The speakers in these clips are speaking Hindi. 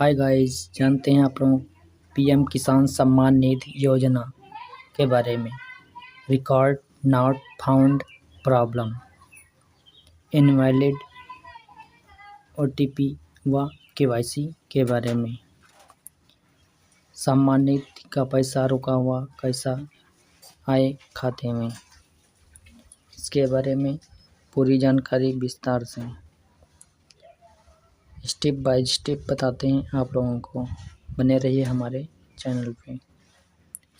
हाय गाइस, जानते हैं आप लोग पीएम किसान सम्मान निधि योजना के बारे में। Record not found problem, invalid OTP व केवाईसी के बारे में। सम्मान निधि का पैसा रुका हुआ कैसा आए खाते में, इसके बारे में पूरी जानकारी विस्तार से स्टेप बाय स्टेप बताते हैं आप लोगों को। बने रहिए हमारे चैनल पे।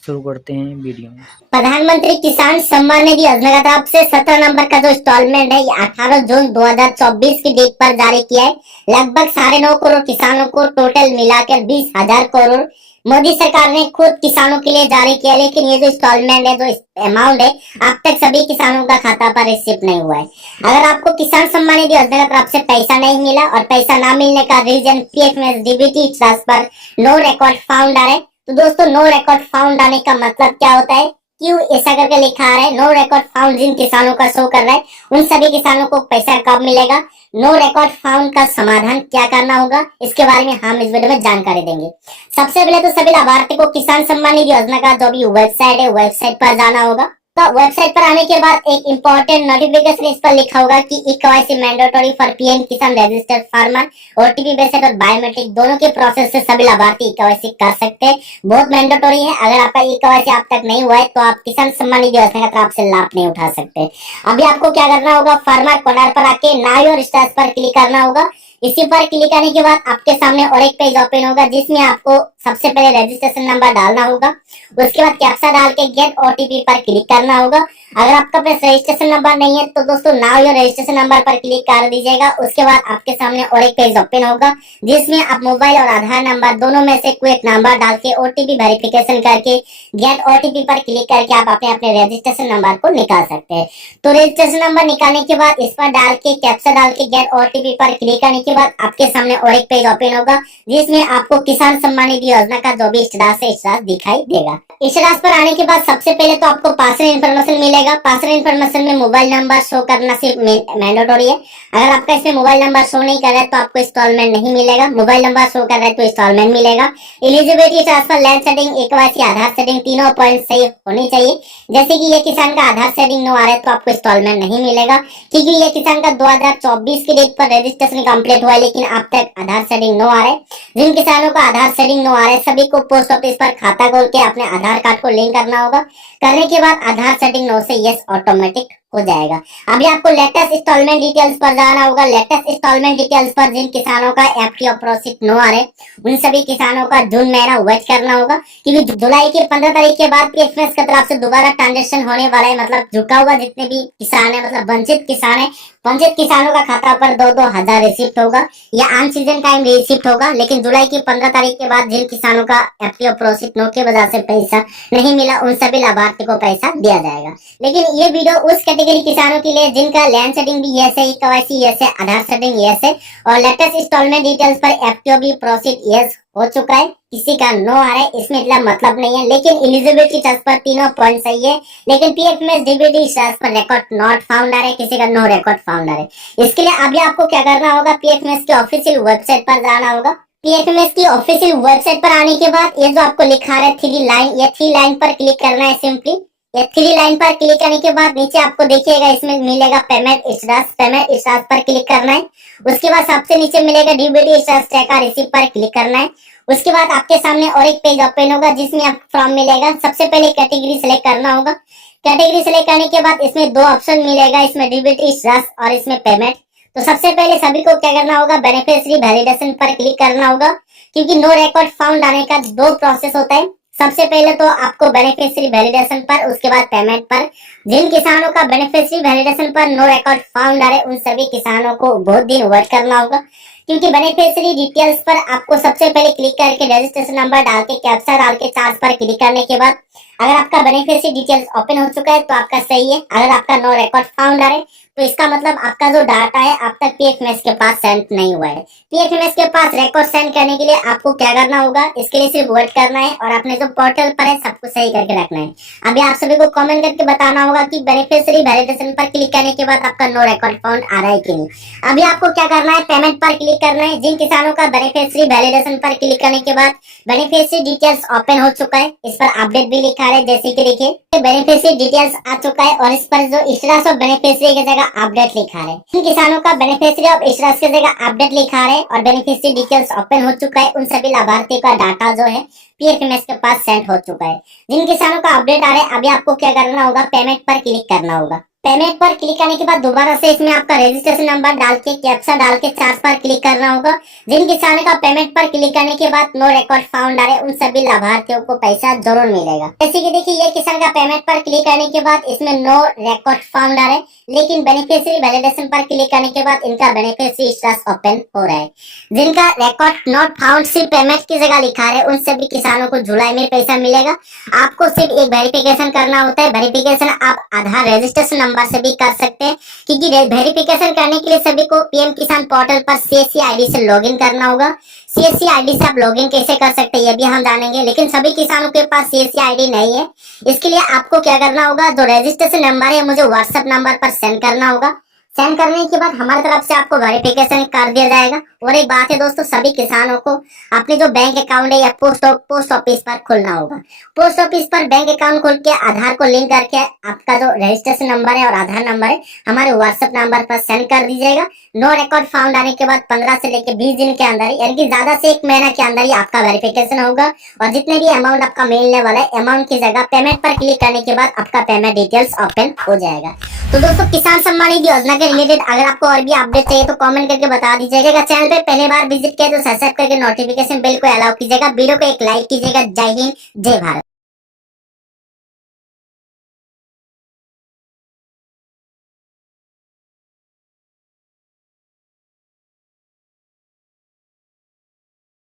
शुरू करते हैं वीडियो। प्रधानमंत्री किसान सम्मान निधि योजना का तरफ से 17 नंबर का जो इंस्टॉलमेंट है ये 18 जून 2024 की डेट पर जारी किया है। लगभग 9.5 करोड़ किसानों को टोटल मिलाकर 20,000 करोड़ मोदी सरकार ने खुद किसानों के लिए जारी किया। लेकिन ये जो इंस्टॉलमेंट है, जो अमाउंट है, अब तक सभी किसानों का खाता पर रिसीव नहीं हुआ है। अगर आपको किसान सम्मान निधि योजना की तरफ से पैसा नहीं मिला और पैसा ना मिलने का reason PFMS DBT transfer no record found आ रहा है, तो दोस्तों नो रिकॉर्ड फाउंड आने का मतलब क्या होता है, क्यों ऐसा करके लिखा आ रहा है। नो रिकॉर्ड फाउंड जिन किसानों का शो कर रहा है उन सभी किसानों को पैसा कब मिलेगा, नो रिकॉर्ड फाउंड का समाधान क्या करना होगा, इसके बारे में हम इस वीडियो में जानकारी देंगे। सबसे पहले तो सभी लाभार्थी को किसान सम्मान निधि योजना का जो भी वेबसाइट है, वेबसाइट पर जाना होगा। तो वेबसाइट पर आने के बाद एक इंपॉर्टेंट नोटिफिकेशन इस पर लिखा होगा कि ई-केवाईसी मैंडेटरी फॉर पीएम किसान रजिस्टर्ड फार्मर, ओटीपी बेस्ड और बायोमेट्रिक दोनों के प्रोसेस से सभी लाभार्थी ई-केवाईसी कर सकते हैं। बहुत मैंडेटरी है। अगर आपका ई-केवाईसी अब तक नहीं हुआ है तो आप किसान सम्मान निधि योजना का तरफ से लाभ नहीं उठा सकते। अभी आपको क्या करना होगा, फार्मर कॉर्नर पर आके नाउ योर स्टेटस पर क्लिक करना होगा। इसी पर क्लिक करने के बाद आपके सामने और एक पेज ओपन होगा जिसमें आपको सबसे पहले रजिस्ट्रेशन नंबर डालना होगा। उसके बाद कैप्चा डाल के गेट ओटीपी पर क्लिक करना होगा। अगर आपका पास रजिस्ट्रेशन नंबर नहीं है तो दोस्तों नाउ योर रजिस्ट्रेशन नंबर पर क्लिक कर दीजिएगा। उसके बाद आपके सामने और एक पेज ओपन होगा जिसमें आप मोबाइल और आधार नंबर दोनों में से कोई एक नंबर डाल के ओटीपी वेरिफिकेशन करके गेट ओटीपी पर क्लिक करके आप अपने रजिस्ट्रेशन नंबर को निकाल सकते हैं। तो रजिस्ट्रेशन नंबर निकालने के बाद इस पर डाल के कैप्चा डाल के गेट ओटीपी पर क्लिक करने के बाद आपके सामने और एक पेज ओपन होगा जिसमें आपको किसान सम्मान निधि योजना का जो भी स्टेटस है स्टेटस दिखाई देगा। स्टेटस पर आने के बाद सबसे पहले तो आपको पासवर्ड इन्फॉर्मेशन मिलेगा। पासवर्ड इन्फॉर्मेशन में मोबाइल नंबर शो करना सिर्फ मैंडेटरी है। अगर आपका इसमें मोबाइल नंबर शो नहीं कर रहा है तो आपको इंस्टॉलमेंट नहीं मिलेगा। मोबाइल नंबर शो कर रहा है तो इंस्टॉलमेंट मिलेगा। Eligibility transfer, land setting, eKYC, Aadhaar setting तीनों पॉइंट सही होनी चाहिए। जैसे कि ये किसान का आधार सेटिंग नो आ रहा है तो आपको इंस्टॉलमेंट नहीं मिलेगा, क्योंकि ये किसान का 2024 की डेट पर रजिस्ट्रेशन कंप्लीट हुआ है लेकिन अब तक आधार सेटिंग नो आ रहा है। जिन किसानों का आधार सेटिंग नो आ रहा है सभी को पोस्ट ऑफिस पर खाता खोल के अपने आधार कार्ड को लिंक करना होगा। करने के बाद आधार सेटिंग नो से यस ऑटोमेटिक हो जाएगा। अभी आपको लेटेस्ट इंस्टॉलमेंट डिटेल्स पर जाना होगा। लेटेस्ट इंस्टॉलमेंट डिटेल्स पर जिन किसानों का एफडी और प्रोसीड नो आ रहे उन सभी किसानों का जून महीना वेट करना होगा, क्योंकि जुलाई की 15 तारीख के बाद पीएफएमएस की तरफ से दोबारा ट्रांजेक्शन होने वाला है। मतलब झुका हुआ जितने भी किसान है, मतलब वंचित किसान है, वंचित किसानों का खाता पर 2-2 हजार रिसिप्ट होगा या अन सीजन टाइम रिसिप्ट होगा। लेकिन जुलाई की 15 तारीख के बाद जिन किसानों का एफडी और प्रोसीड नो की वजह से पैसा नहीं मिला उन सभी लाभार्थी को पैसा दिया जाएगा। लेकिन ये वीडियो उस कैटेगरी किसानों के लिए जिनका लैंड सेटिंग भी यस है, ई-केवाईसी यस है, आधार सेटिंग यस है और लेटेस्ट इंस्टॉलमेंट डिटेल्स पर एफटीओ भी प्रोसीड यस हो चुका है। किसी का नो आ रहा है इसमें इतना मतलब नहीं है। लेकिन एलिजिबिलिटी टेस्ट पर तीनों पॉइंट सही है, लेकिन पीएफएमएस डीबीटी टेस्ट पर रिकॉर्ड नॉट फाउंड आ रहा है, किसी का नो रिकॉर्ड फाउंड आ रहा है। इसके लिए अभी आपको क्या करना होगा, पीएफएमएस की ऑफिशियल वेबसाइट पर जाना होगा। पीएफएमएस की ऑफिशियल वेबसाइट पर आने के बाद ये जो आपको लिखा है 3 लाइन, ये 3 लाइन पर क्लिक करना है। सिंपली ये 3 लाइन पर क्लिक करने के बाद नीचे आपको देखिएगा इसमें मिलेगा पेमेंट स्टेटस। पेमेंट स्टेटस पर क्लिक करना है। उसके बाद सबसे नीचे मिलेगा डीबीटी स्टेटस चेक का रिसीव पर क्लिक करना है। उसके बाद आपके सामने और एक पेज ओपन होगा जिसमें आप फॉर्म मिलेगा। सबसे पहले कैटेगरी सिलेक्ट करना होगा। कैटेगरी सिलेक्ट करने के बाद इसमें 2 ऑप्शन मिलेगा, इसमें डीबीटी स्टेटस और इसमें पेमेंट। तो सबसे पहले सभी को क्या करना होगा, बेनिफिशियरी वैलिडेशन पर क्लिक करना होगा, क्योंकि नो रिकॉर्ड फाउंड आने का 2 प्रोसेस होता है। सबसे पहले तो आपको बेनिफिशियरी वैलिडेशन पर, उसके बाद पेमेंट पर। जिन किसानों का बेनिफिशियरी वैलिडेशन पर नो रिकॉर्ड फाउंड आ रहे उन सभी किसानों को बहुत दिन वेट करना होगा, क्योंकि बेनिफिशियरी डिटेल्स पर आपको सबसे पहले क्लिक करके रजिस्ट्रेशन नंबर डाल के कैप्चा डाल के चार्ज पर क्लिक करने के बाद अगर आपका बेनिफिशियरी डिटेल्स ओपन हो चुका है तो आपका सही है। अगर आपका नो रिकॉर्ड फाउंड आ रहा है तो इसका मतलब आपका जो डाटा है अब तक पीएफएमएस के पास सेंड नहीं हुआ है। पीएफएमएस के पास रिकॉर्ड सेंड करने के लिए आपको क्या करना होगा, इसके लिए सिर्फ वेट करना है और अपने जो पोर्टल पर है सब कुछ सही करके रखना है। अभी आप सभी को कमेंट करके बताना होगा कि बेनिफिशियरी वैलिडेशन पर क्लिक करने के बाद आपका नो रिकॉर्ड फाउंड आ रहा है कि नहीं। अभी आपको क्या करना है, पेमेंट पर क्लिक करना है। जिन किसानों का बेनिफिशियरी वैलिडेशन पर क्लिक करने के बाद बेनिफिशियरी डिटेल्स ओपन हो चुका है, इस पर अपडेट भी लिखा है, जैसे कि देखिए बेनिफिशियरी डिटेल्स आ चुका है और इस पर जो स्टेटस ऑफ बेनिफिशियरी की जगह अपडेट लिखा है। जिन किसानों का बेनिफिशियरी ऑफ स्टेटस की जगह अपडेट लिखा है और बेनिफिशियरी डिटेल्स ओपन हो चुका है, उन सभी लाभार्थियों का डाटा जो है पीएफएमएस के पास सेंड हो चुका है। जिन किसानों का अपडेट आ रहा है, अभी आपको क्या करना होगा, पेमेंट पर क्लिक करना होगा। पेमेंट पर क्लिक करने के बाद दोबारा से इसमें आपका रजिस्ट्रेशन नंबर डाल के कैप्चा डाल के चार्ज पर क्लिक करना होगा। जिन किसानों का पेमेंट पर क्लिक करने के बाद नो रिकॉर्ड फाउंड आ रहे, उन सभी लाभार्थियों को पैसा जरूर मिलेगा। जैसे कि देखिए ये किसान का पेमेंट पर क्लिक करने के बाद इसमें नो रिकॉर्ड फाउंड आ रहे, लेकिन बेनिफिशियरी वैलिडेशन पर क्लिक करने के बाद इनका बेनिफिशियरी स्टेटस ओपन हो रहा है। जिनका रिकॉर्ड नॉट फाउंड सिर्फ पेमेंट की जगह लिखा है, उन सभी किसानों को जुलाई में पैसा मिलेगा। आपको सिर्फ एक वेरिफिकेशन करना होता है। वेरिफिकेशन आप आधार रजिस्ट्रेशन नंबर से भी कर सकते हैं, क्योंकि वेरिफिकेशन करने के लिए सभी को पीएम किसान पोर्टल पर सीएससी आईडी से लॉगिन करना होगा। सीएससी आईडी से आप लॉगिन कैसे कर सकते हैं ये भी हम जानेंगे, लेकिन सभी किसानों के पास सीएससी आईडी नहीं है। इसके लिए आपको क्या करना होगा, जो रजिस्ट्रेशन नंबर है मुझे व्हाट्सएप नंबर पर सेंड करना होगा। सेंड करने के बाद हमारी तरफ से आपको वेरिफिकेशन कर दिया जाएगा। और एक बात है दोस्तों, सभी किसानों को अपने जो बैंक अकाउंट है या पोस्ट ऑफिस पर खोलना होगा। पोस्ट ऑफिस पर बैंक अकाउंट खोल के आधार को लिंक करके आपका जो रजिस्ट्रेशन नंबर है और आधार नंबर है हमारे व्हाट्सएप नंबर पर सेंड कर दीजिएगा। नो रिकॉर्ड फाउंड आने के बाद 15 से लेकर 20 दिन के अंदर, यानी कि ज्यादा से 1 महीना के अंदर ही आपका वेरिफिकेशन होगा और जितने भी अमाउंट आपका मिलने वाला है, अमाउंट की जगह पेमेंट पर क्लिक करने के बाद आपका पेमेंट डिटेल्स ओपन हो जाएगा। तो दोस्तों किसान सम्मान निधि योजना के रिलेटेड अगर आपको और भी अपडेट चाहिए तो कमेंट करके बता दीजिएगा। चैनल पे पहली बार विजिट किया तो सब्सक्राइब करके नोटिफिकेशन बेल को अलाउ कीजिएगा। वीडियो को एक लाइक कीजिएगा। जय हिंद, जय भारत।